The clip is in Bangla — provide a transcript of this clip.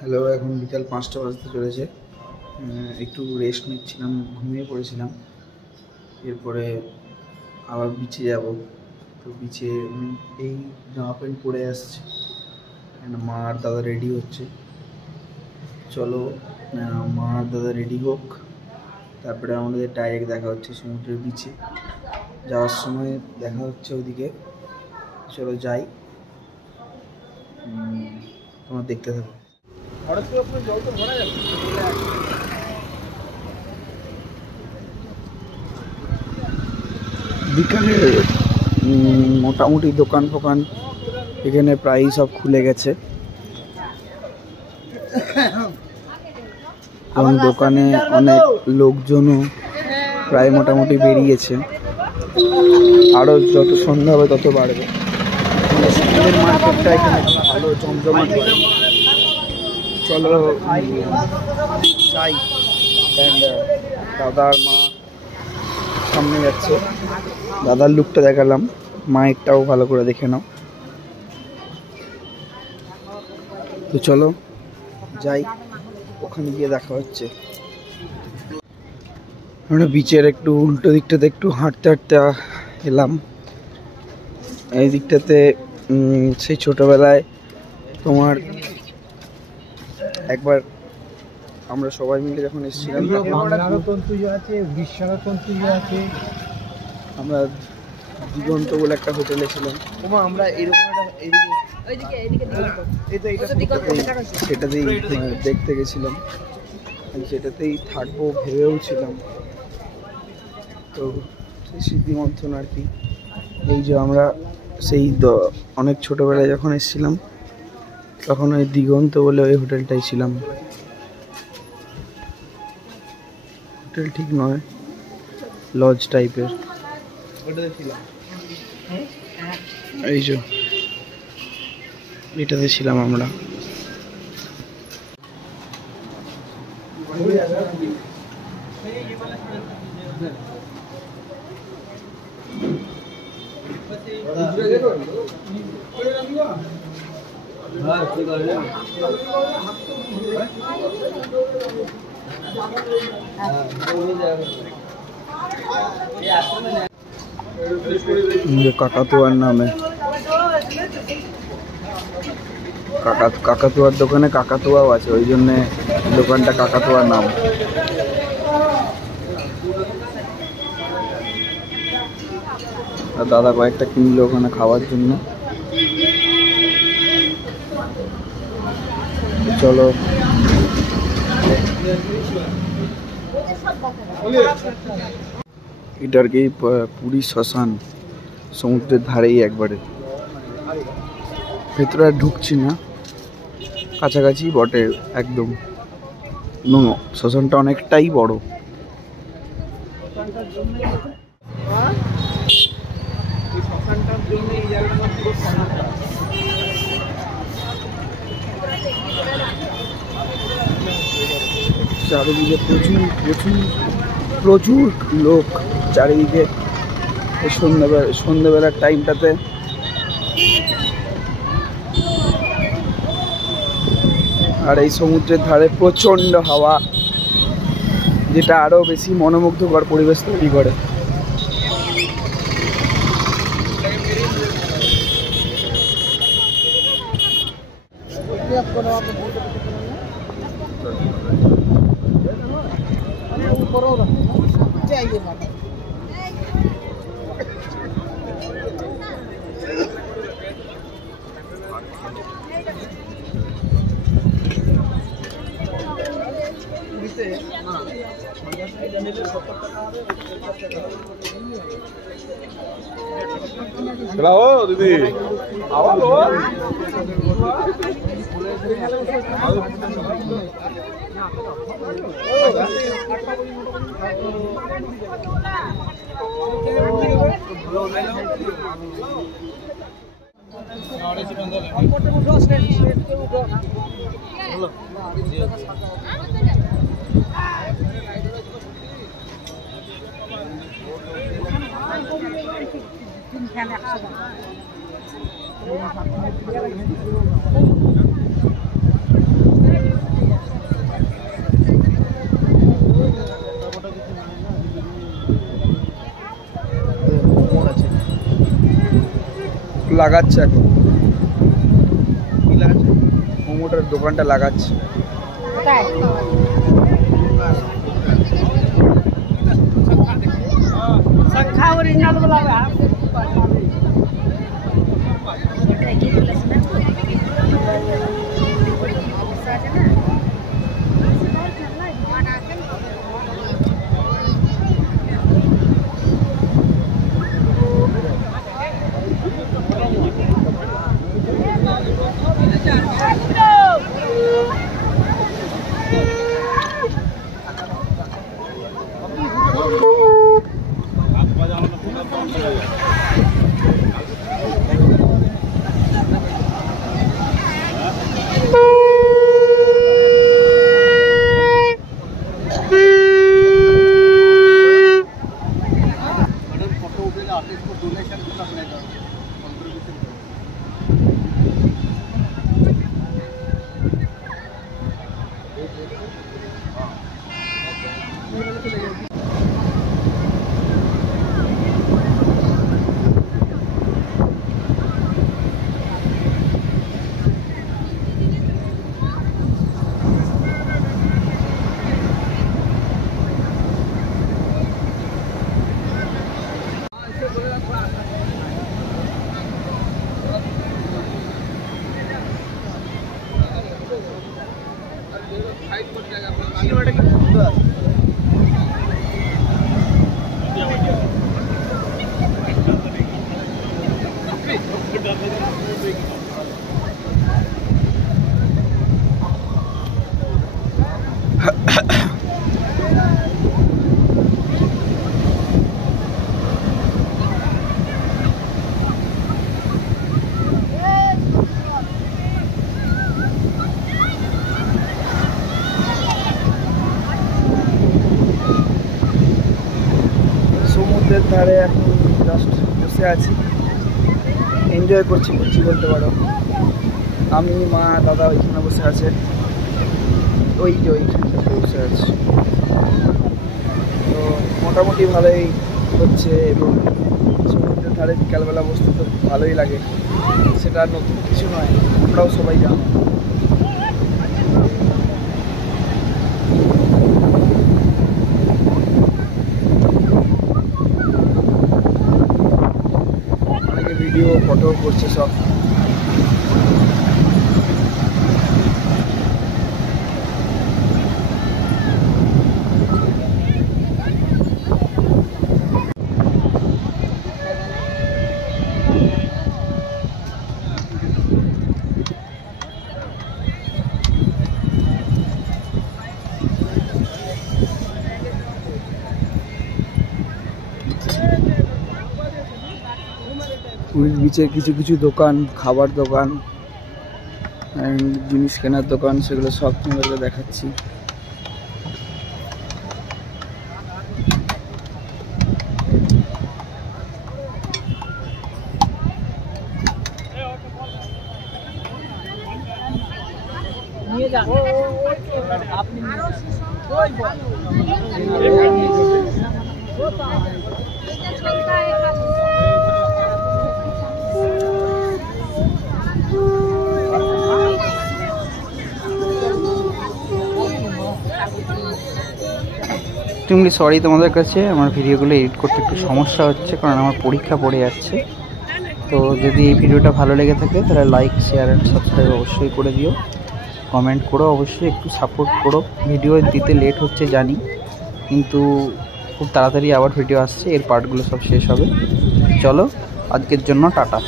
হ্যালো, এখন বিকাল 5টা বাজতে চলেছে। একটু রেস্ট নিচ্ছিলাম, ঘুমিয়ে পড়েছিলাম। এরপরে আবার বিচে যাব। তো বিচে এই জামা প্যান্ট পরে আসছি, মা আর দাদা রেডি হচ্ছে। চলো মা আর দাদা রেডি হোক, তারপরে আমাদের ডাইরেক্ট দেখা হচ্ছে সমুদ্রের বিচে। যাওয়ার সময় দেখা হচ্ছে ওদিকে। চলো যাই, তোমরা দেখতে থাকো। বিকালে মোটামুটি দোকান ফোকান এখানে প্রায়ই সব খুলে গেছে, এবং দোকানে অনেক লোকজনও প্রায় মোটামুটি বেরিয়েছে। আরও যত সন্ধ্যা হবে তত বাড়বে। শীতের মার্কেটটা এখানে ভালো জমজমাট হয়। চলো যাই। দাদা আর মা সামনে যাচ্ছে। দাদার লুকটা দেখালাম, মায়েরটাও ভালো করে দেখে নাও। তো চলো যাই, ওখানে গিয়ে দেখা হচ্ছে। আমরা বিচের একটু উল্টো দিকটাতে একটু হাঁটতে হাঁটতে এলাম। এই দিকটাতে সেই ছোটবেলায় তোমার একবার আমরা সবাই মিলে যখন এসেছিলাম, আমরা দিগন্ত বলে একটা হোটেলে ছিলাম। আমরা সেটাতেই দেখতে গেছিলাম, সেটাতেই থাকবো ভেবেও ছিলাম। তো সেই স্মৃতিমন্থন আর কি। এই যে আমরা সেই অনেক ছোটবেলায় যখন এসেছিলাম তখন ওই দিগন্ত বলে ওই হোটেলটাই ছিলাম। হোটেল ঠিক নয়, লজ টাইপের। এই যে এটাতে ছিলাম আমরা। কাকাতুয়ার নামে, কাকাতুয়ার দোকানে কাকাতুয়াও আছে, ওই জন্যে দোকানটা কাকাতুয়ার নাম। আর দাদা কয়েকটা কিনলো ওখানে খাওয়ার জন্য। চলো এটা আর কি পুরী শ্মশান, সমুদ্রের ধারেই একবারে। ভেতরে আর ঢুকছি না, কাছাকাছি বটে একদম। শ্মশানটা অনেকটাই বড়। চারিদিকে প্রচুর প্রচুর প্রচুর লোক চারিদিকে। সন্ধ্যেবেলার টাইমটাতে আর এই সমুদ্রের ধারে প্রচণ্ড হাওয়া, যেটা আরও বেশি মনোমুগ্ধকর পরিবেশ তৈরি করে। দিদি লাগাচ্ছে এখন, কি লাগাচ্ছে? মোমোটার দোকানটা লাগাচ্ছে। সমুদ্রের ধারে এখন জাস্ট বসে আছি, এনজয় করছি বলতে পারো। আমি, মা, দাদা ওইখানে বসে আছে, ওই যে ওইখানটাতে বসে আছে। তো মোটামুটি ভালোই হচ্ছে এবং সমুদ্রের ধারে বিকালবেলা বসতে তো ভালোই লাগে, সেটা নতুন কিছু নয়, আমরাও সবাই জানো। অনেকে ভিডিও ফটো করছে সব। পুরীর বিচে কিছু কিছু দোকান, খাবার দোকান অ্যান্ড জিনিস কেনার দোকান, সেগুলো সব তোমাদেরকে দেখাচ্ছি। এক্সট্রিমলি সরি তোমাদের কাছে, আমার ভিডিওগুলো এডিট করতে একটু সমস্যা হচ্ছে, কারণ আমার পরীক্ষা পড়ে যাচ্ছে। তো যদি এই ভিডিওটা ভালো লেগে থাকে তাহলে লাইক, শেয়ার অ্যান্ড সাবস্ক্রাইব অবশ্যই করে দিও, কমেন্ট করো, অবশ্যই একটু সাপোর্ট করো। ভিডিও দিতে লেট হচ্ছে জানি, কিন্তু খুব তাড়াতাড়ি আবার ভিডিও আসছে, এর পার্টগুলো সব শেষ হবে। চলো, আজকের জন্য টাটা।